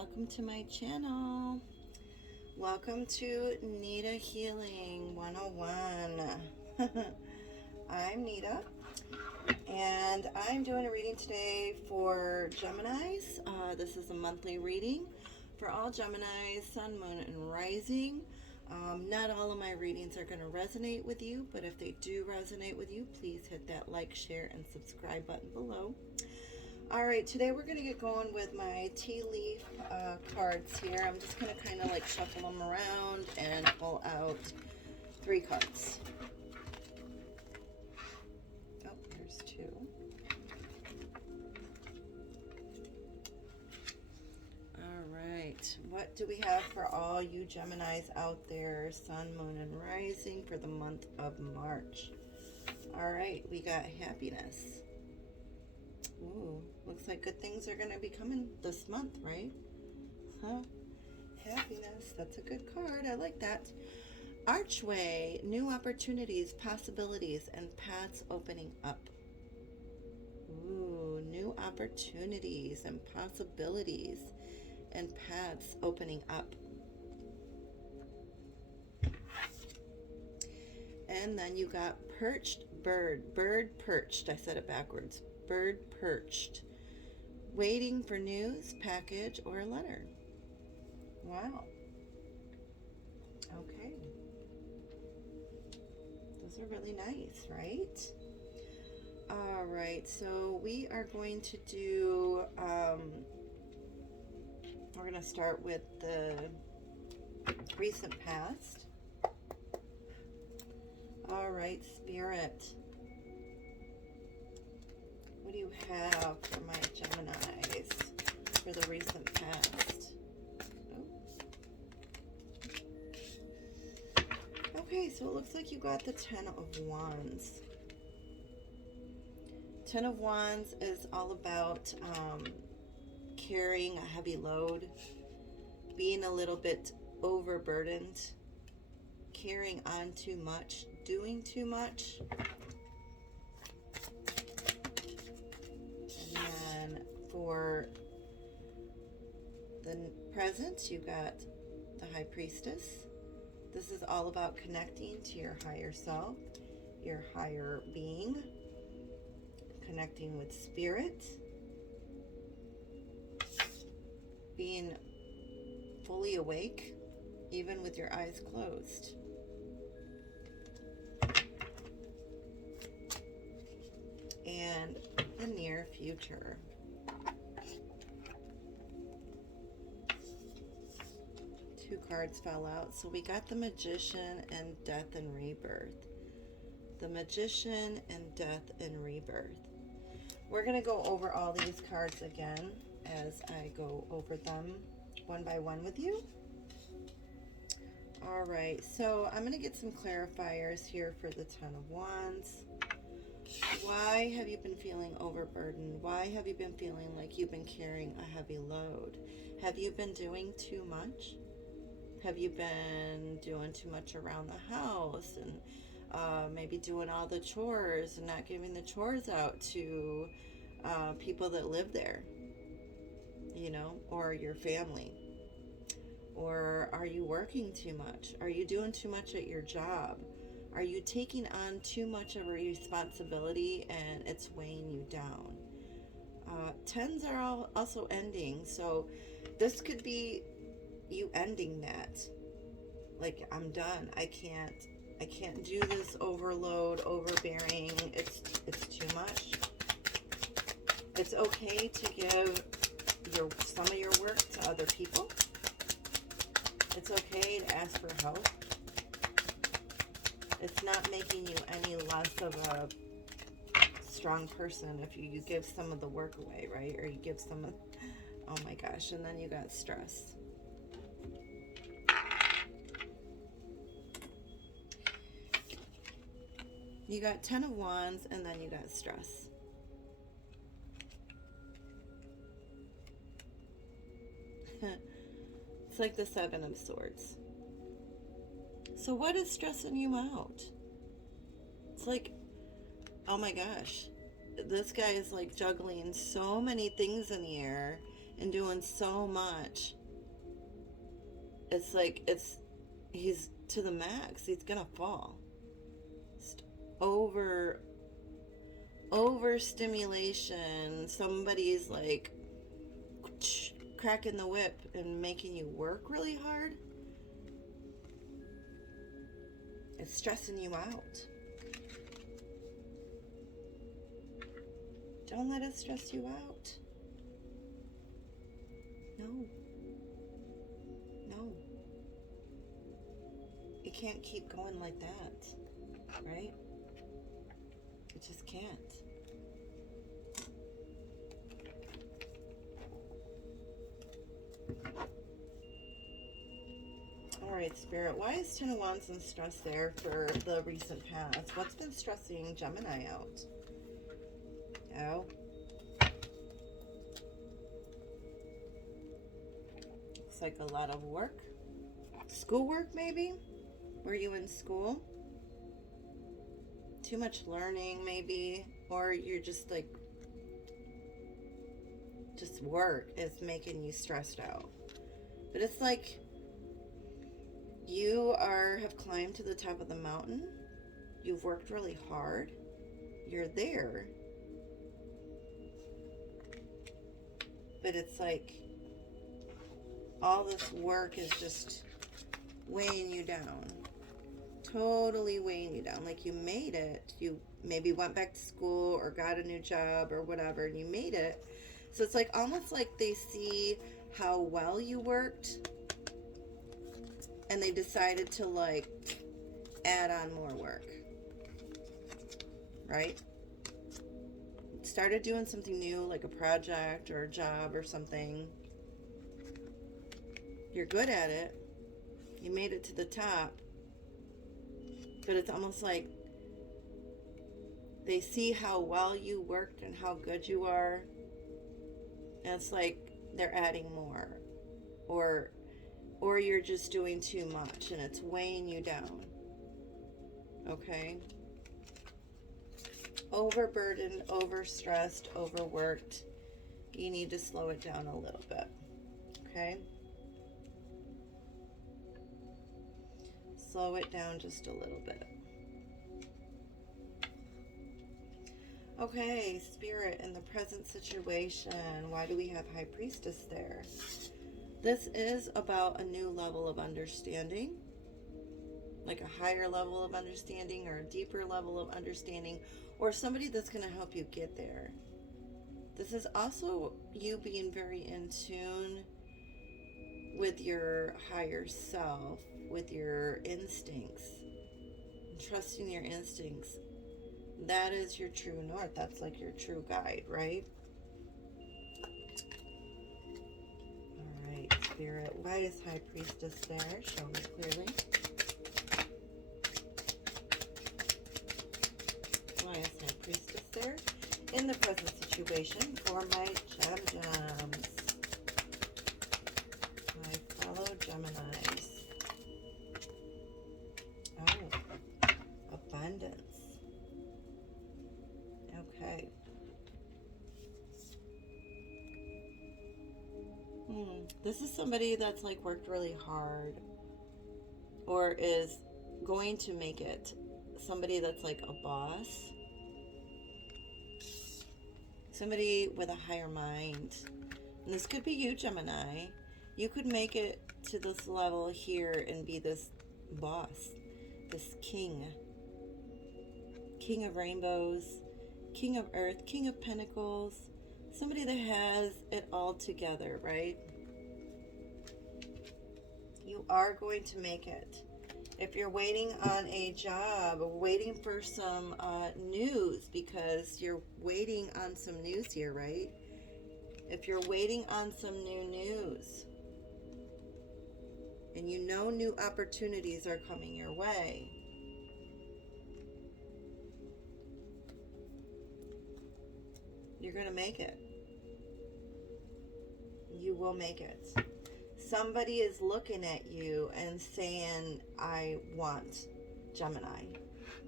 welcome to my channel. Welcome to Nita Healing 101. I'm Nita, and I'm doing a reading today for Geminis. This is a monthly reading for all Geminis, Sun, Moon, and Rising. Not all of my readings are going to resonate with you, but if they do resonate with you, please hit that like, share, and subscribe button below. All right, today we're going to get going with my tea leaf cards here. I'm just going to kind of like shuffle them around and pull out 3 cards. Oh, there's 2. All right, what do we have for all you Geminis out there, Sun, Moon, and Rising for the month of March? All right, we got happiness. Ooh, looks like good things are going to be coming this month, right? Huh? Happiness, that's a good card. I like that. Archway, new opportunities, possibilities, and paths opening up. Ooh, new opportunities and possibilities and paths opening up. And then you got perched bird. Bird perched. I said it backwards. Bird perched, waiting for news, package, or a letter. Wow. Okay. Those are really nice, right? All right, so we are going to do, we're going to start with the recent past. All right, Spirit. What do you have for my Geminis for the recent past? Oh. Okay, so it looks like you got the 10 of Wands. 10 of Wands is all about carrying a heavy load, being a little bit overburdened, carrying on too much, doing too much. For the present, you got the High Priestess. This is all about connecting to your higher self, your higher being, connecting with spirit, being fully awake, even with your eyes closed. And the near future. Two cards fell out. So we got the Magician and Death and Rebirth. The Magician and Death and Rebirth. We're going to go over all these cards again as I go over them one by one with you. All right, so I'm going to get some clarifiers here for the 10 of Wands. Why have you been feeling overburdened? Why have you been feeling like you've been carrying a heavy load? Have you been doing too much? Have you been doing too much around the house and maybe doing all the chores and not giving the chores out to people that live there, you know, or your family? Or are you working too much? Are you doing too much at your job? Are you taking on too much of a responsibility and it's weighing you down? 10s are also ending, so this could be you ending that. Like, I'm done. I can't do this overload, overbearing. It's too much. It's okay to give some of your work to other people. It's okay to ask for help. It's not making you any less of a strong person if you give some of the work away, right? Or you give some of, oh my gosh, and then you got stress. You got 10 of Wands, and then you got stress. It's like the 7 of Swords. So what is stressing you out? It's like, oh my gosh, this guy is like juggling so many things in the air, and doing so much. It's like he's to the max. He's gonna fall. Just overstimulation. Somebody's like cracking the whip and making you work really hard. It's stressing you out. Don't let it stress you out. No. No. It can't keep going like that, right? It just can't. All right, Spirit, why is Ten of Wands and stress there for the recent past? What's been stressing Gemini out? Oh. Looks like a lot of work. Schoolwork, maybe? Were you in school? Too much learning, maybe? Or you're just like, just work is making you stressed out. But it's like you have climbed to the top of the mountain. You've worked really hard. You're there. But it's like all this work is just weighing you down. Totally weighing you down. Like you made it. You maybe went back to school or got a new job or whatever, and you made it. So it's like almost like they see how well you worked, and they decided to like add on more work. Right? Started doing something new, like a project or a job or something. You're good at it. You made it to the top. But it's almost like they see how well you worked and how good you are. And it's like they're adding more. Or you're just doing too much and it's weighing you down. Okay? Overburdened, overstressed, overworked. You need to slow it down a little bit. Okay? Slow it down just a little bit. Okay, Spirit, in the present situation, why do we have High Priestess there? This is about a new level of understanding, like a higher level of understanding or a deeper level of understanding, or somebody that's going to help you get there. This is also you being very in tune with your higher self, with your instincts, trusting your instincts. That is your true north. That's like your true guide, right? All right, Spirit. Why is High Priestess there? Show me clearly. Why is High Priestess there in the present situation for my Gems? My fellow Geminis. Oh, abundance. Okay. This is somebody that's like worked really hard or is going to make it. Somebody that's like a boss. Somebody with a higher mind. And this could be you, Gemini. You could make it to this level here and be this boss, this king. King of rainbows, King of earth, King of pentacles. Somebody that has it all together, right? You are going to make it. If you're waiting on a job, waiting for some news, because you're waiting on some news here, right? If you're waiting on some new news, and you know new opportunities are coming your way, you're going to make it. You will make it. Somebody is looking at you and saying, I want Gemini.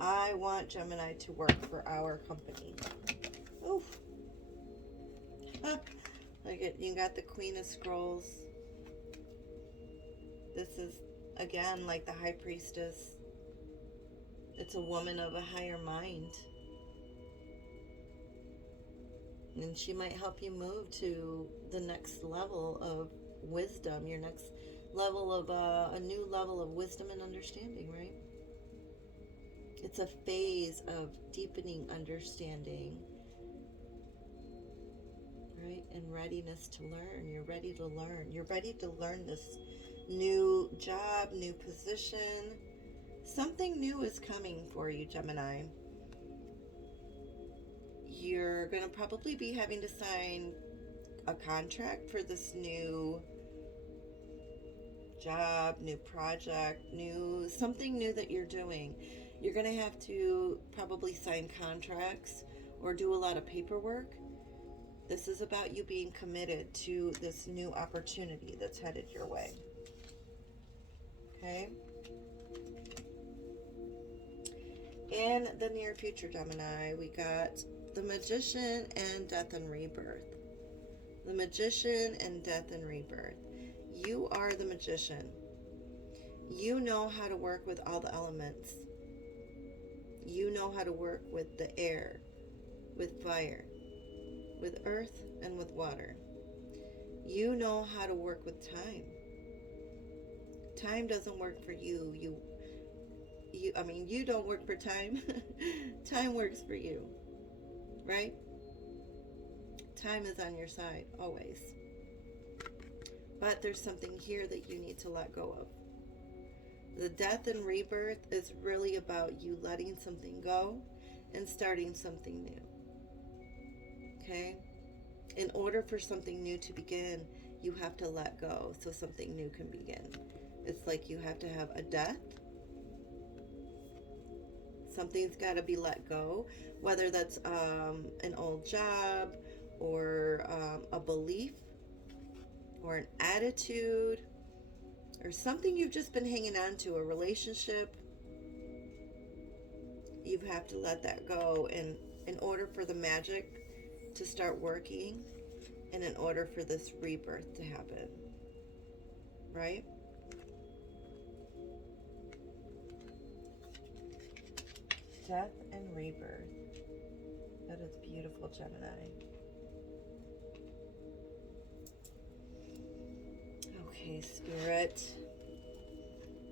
I want Gemini to work for our company. Oof. You got the Queen of Scrolls. This is, again, like the High Priestess. It's a woman of a higher mind. And she might help you move to the next level of wisdom, your next level of a new level of wisdom and understanding, right? It's a phase of deepening understanding, right? And readiness to learn. You're ready to learn. You're ready to learn this new job, new position. Something new is coming for you, Gemini. You're going to probably be having to sign a contract for this new job, new project, something new that you're doing. You're going to have to probably sign contracts or do a lot of paperwork. This is about you being committed to this new opportunity that's headed your way. Okay? In the near future, Gemini, we got the Magician and Death and Rebirth. The Magician and Death and Rebirth. You are the Magician. You know how to work with all the elements. You know how to work with the air, with fire, with earth, and with water. You know how to work with time. Time doesn't work for you. You don't work for time. Time works for you, right? Time is on your side, always. But there's something here that you need to let go of. The death and rebirth is really about you letting something go and starting something new. Okay? In order for something new to begin, you have to let go so something new can begin. It's like you have to have a death. Something's got to be let go, whether that's an old job or a belief or an attitude or something you've just been hanging on to, a relationship. You have to let that go in order for the magic to start working and in order for this rebirth to happen, right? Death and rebirth. That is beautiful, Gemini. Okay, Spirit.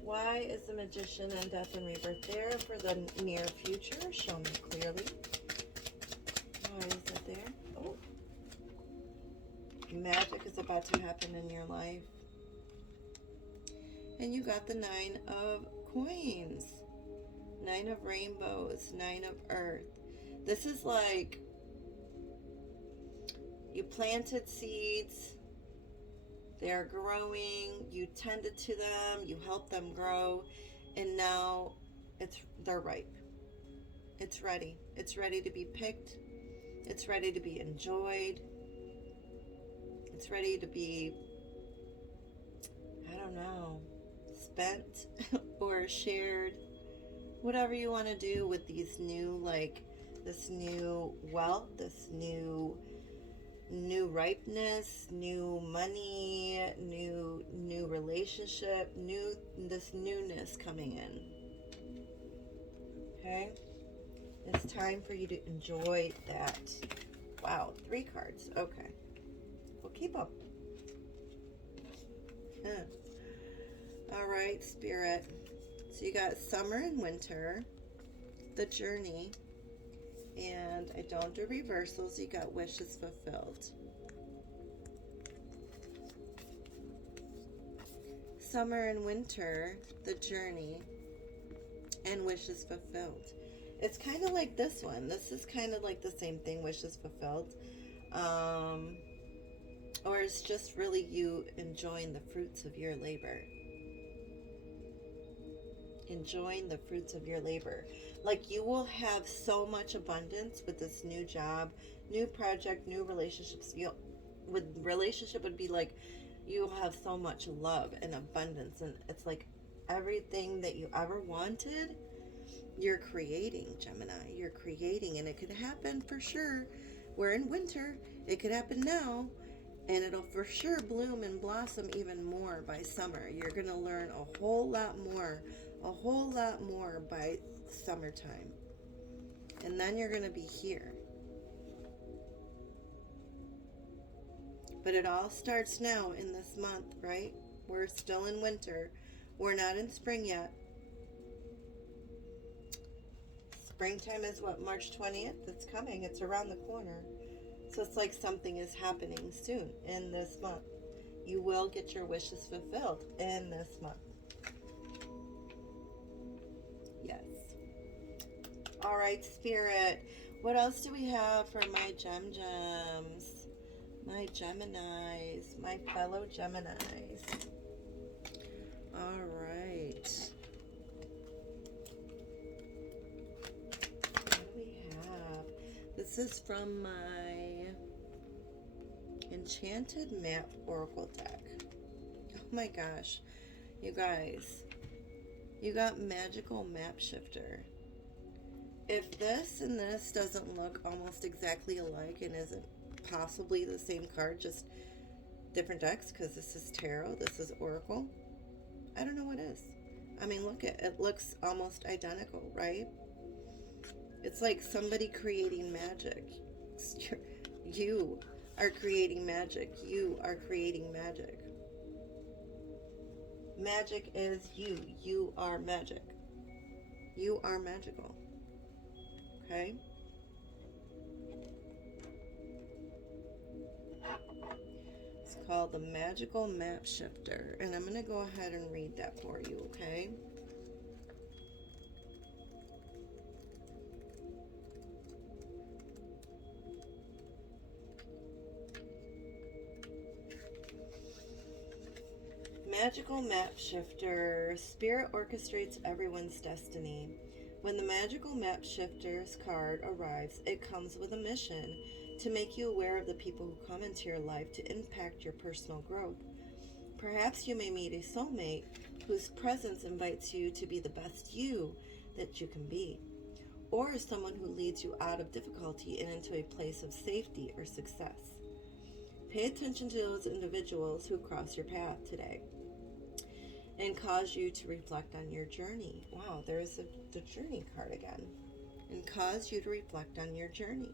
Why is the Magician and Death and Rebirth there for the near future? Show me clearly. Why is it there? Oh. Magic is about to happen in your life. And you got the 9 of Coins. 9 of Rainbows. 9 of Earth. This is like you planted seeds. They're growing, you tended to them, you helped them grow, and now they're ripe. It's ready. It's ready to be picked. It's ready to be enjoyed. It's ready to be, I don't know, spent or shared. Whatever you want to do with these new, this new wealth, this new ripeness, new money, new relationship, this newness coming in. Okay? It's time for you to enjoy that. Wow, 3 cards. Okay. Well, keep up. All right, Spirit. So you got summer and winter, the journey, and I don't do reversals. You got wishes fulfilled. Summer and winter, the journey, and wishes fulfilled. It's kind of like this one. This is kind of like the same thing, wishes fulfilled. Or it's just really you enjoying the fruits of your labor. Enjoying the fruits of your labor. Like you will have so much abundance with this new job, new project, new relationships. Relationship would be like you'll have so much love and abundance, and it's like everything that you ever wanted, you're creating, Gemini. You're creating, and it could happen for sure. We're in winter. It could happen now, And it'll for sure bloom and blossom even more by summer. You're going to learn a whole lot more by summertime. And then you're going to be here. But it all starts now in this month, right? We're still in winter. We're not in spring yet. Springtime is what, March 20th? It's coming. It's around the corner. So it's like something is happening soon in this month. You will get your wishes fulfilled in this month. Yes. All right, Spirit. What else do we have for my gems? My Geminis. My fellow Geminis. All right. What do we have? This is from my Enchanted Map Oracle deck. Oh my gosh. You guys. You got Magical Map Shifter. If this and this doesn't look almost exactly alike and isn't possibly the same card, just different decks, because this is Tarot, this is Oracle, I don't know what is. I mean, look, it looks almost identical, right? It's like somebody creating magic. You are creating magic. You are creating magic. Magic is you. You are magic. You are magical. Okay? It's called the Magical Map Shifter. And I'm going to go ahead and read that for you, okay? Magical Map Shifter. Spirit orchestrates everyone's destiny. When the Magical Map Shifter's card arrives, it comes with a mission to make you aware of the people who come into your life to impact your personal growth. Perhaps you may meet a soulmate whose presence invites you to be the best you that you can be, or someone who leads you out of difficulty and into a place of safety or success. Pay attention to those individuals who cross your path today and cause you to reflect on your journey. Wow, there's the journey card again. And cause you to reflect on your journey.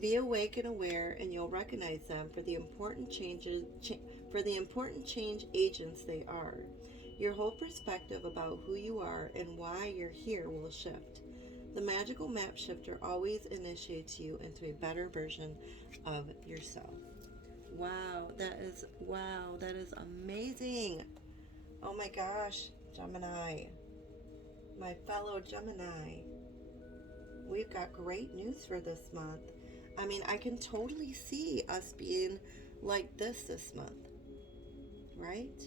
Be awake and aware, and you'll recognize them for the important change agents they are. Your whole perspective about who you are and why you're here will shift. The Magical Map Shifter always initiates you into a better version of yourself. Wow, that is amazing. Oh my gosh, Gemini. My fellow Gemini. We've got great news for this month. I mean, I can totally see us being like this month. Right?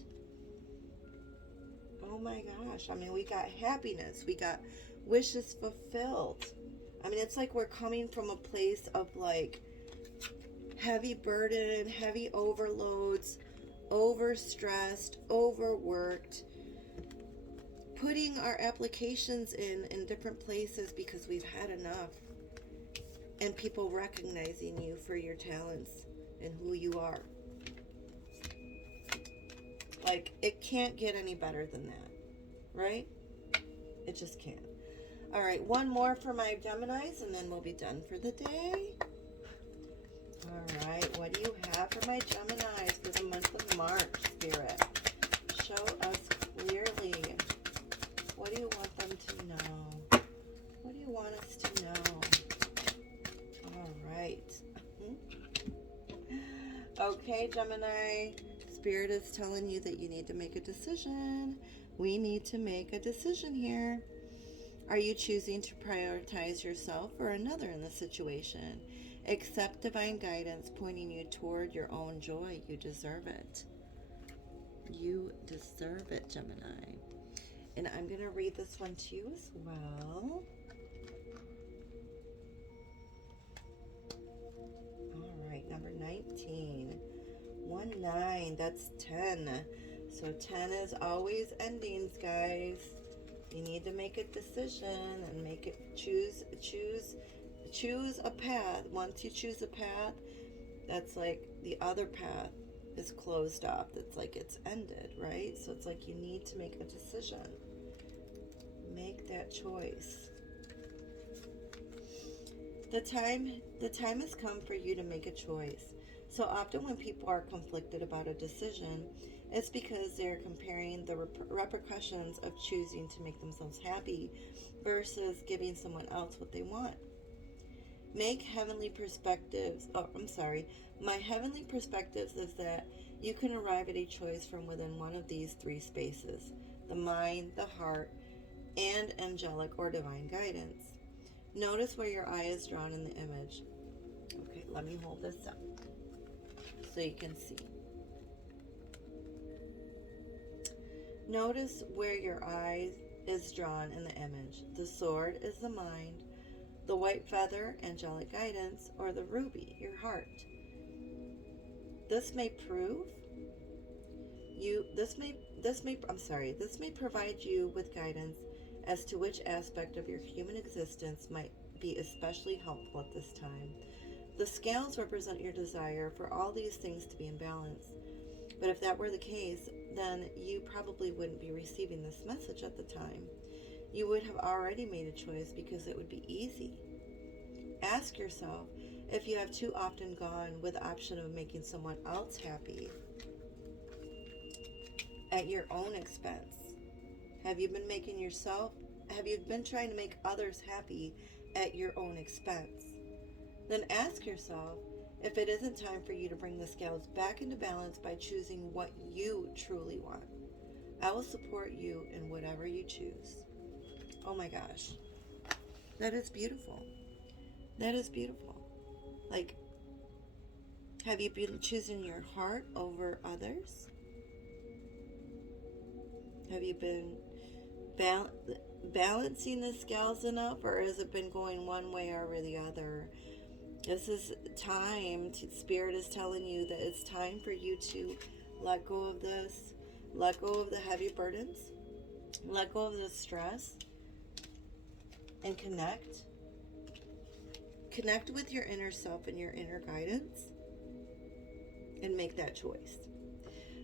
Oh my gosh. I mean, we got happiness. We got wishes fulfilled. I mean, it's like we're coming from a place of like heavy burden, heavy overloads, overstressed, overworked, putting our applications in different places because we've had enough, and people recognizing you for your talents and who you are. Like, it can't get any better than that, right? It just can't. All right, one more for my Geminis, and then we'll be done for the day. All right, what do you have for my Geminis for the month of March, Spirit? Show us clearly. What do you want them to know? What do you want us to know? All right. Okay, Gemini. Spirit is telling you that you need to make a decision. We need to make a decision here. Are you choosing to prioritize yourself or another in the situation? Accept divine guidance pointing you toward your own joy. You deserve it. You deserve it, Gemini. And I'm going to read this one to you as well. All right, number 19. 1-9, that's 10. So 10 is always endings, guys. You need to make a decision and choose a path. Once you choose a path, That's like the other path is closed off. It's like it's ended, right? So it's like you need to make a decision. Make that choice. The time has come for you to make a choice. So often when people are conflicted about a decision, it's because they're comparing the repercussions of choosing to make themselves happy versus giving someone else what they want. Make heavenly perspectives. Oh, I'm sorry. My heavenly perspectives is that you can arrive at a choice from within one of these three spaces: the mind, the heart, and angelic or divine guidance. Notice where your eye is drawn in the image. Okay, let me hold this up so you can see. Notice where your eye is drawn in the image. The sword is the mind, the white feather, angelic guidance, or the ruby, your heart. This may provide you with guidance as to which aspect of your human existence might be especially helpful at this time. The scales represent your desire for all these things to be in balance. But if that were the case, then you probably wouldn't be receiving this message at the time. You would have already made a choice because it would be easy. Ask yourself if you have too often gone with the option of making someone else happy at your own expense. Have you been trying to make others happy at your own expense? Then ask yourself if it isn't time for you to bring the scales back into balance by choosing what you truly want. I will support you in whatever you choose. Oh my gosh. That is beautiful. That is beautiful. Like, have you been choosing your heart over others? Have you been balancing the scales enough, or has it been going one way over the other? This is time. Spirit is telling you that it's time for you to let go of this, let go of the heavy burdens, let go of the stress, and connect with your inner self and your inner guidance, and make that choice.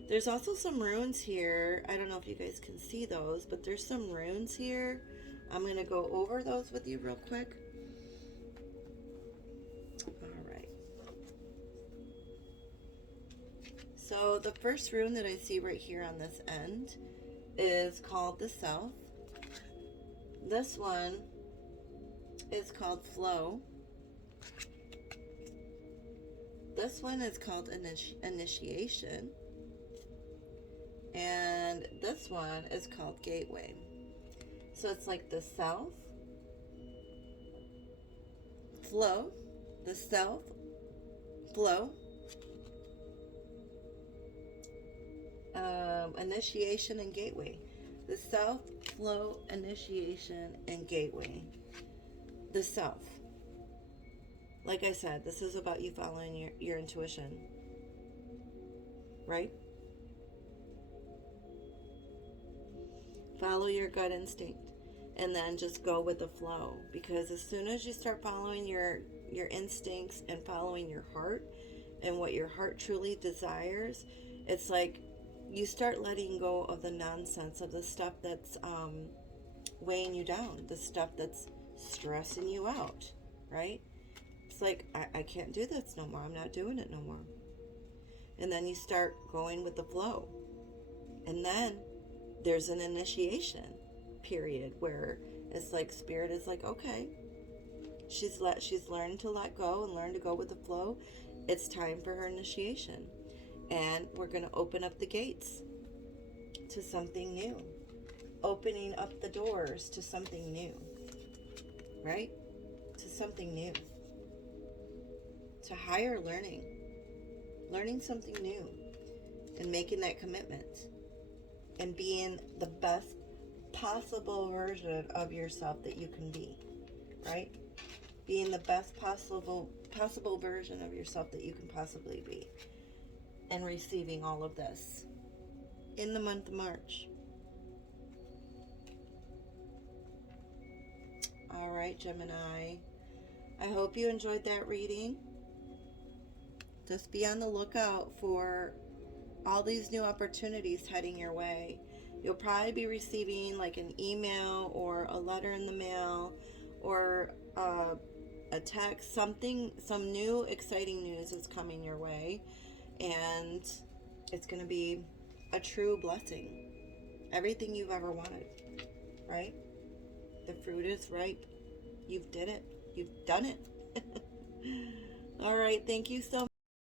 There's also some runes here. I don't know if you guys can see those, but there's some runes here. I'm going to go over those with you real quick. All right. So the first rune that I see right here on this end is called the Self. This one is called Flow. This one is called Initiation. And this one is called Gateway. So it's like the Self, Flow, the Self, Flow, Initiation, and Gateway. The Self, Flow, Initiation, and Gateway. The Self. Like I said, this is about you following your intuition. Right? Follow your gut instinct, and then just go with the flow. Because as soon as you start following your instincts and following your heart and what your heart truly desires, it's like you start letting go of the nonsense, of the stuff that's weighing you down, the stuff that's stressing you out, right? It's like, I can't do this no more. I'm not doing it no more. And then you start going with the flow. And then there's an initiation period where it's like Spirit is like, okay, she's learned to let go and learn to go with the flow. It's time for her initiation. And we're going to open up the gates to something new. Opening up the doors to something new. Right? To something new. To higher learning. Learning something new. And making that commitment. And being the best possible version of yourself that you can be. Right? Being the best possible version of yourself that you can possibly be. And receiving all of this in the month of March. All right, Gemini. I hope you enjoyed that reading. Just be on the lookout for all these new opportunities heading your way. You'll probably be receiving like an email or a letter in the mail or a text, something, some new exciting news is coming your way, and it's going to be a true blessing. Everything you've ever wanted, right? The fruit is ripe. You've did it. You've done it. All right. Thank you so much.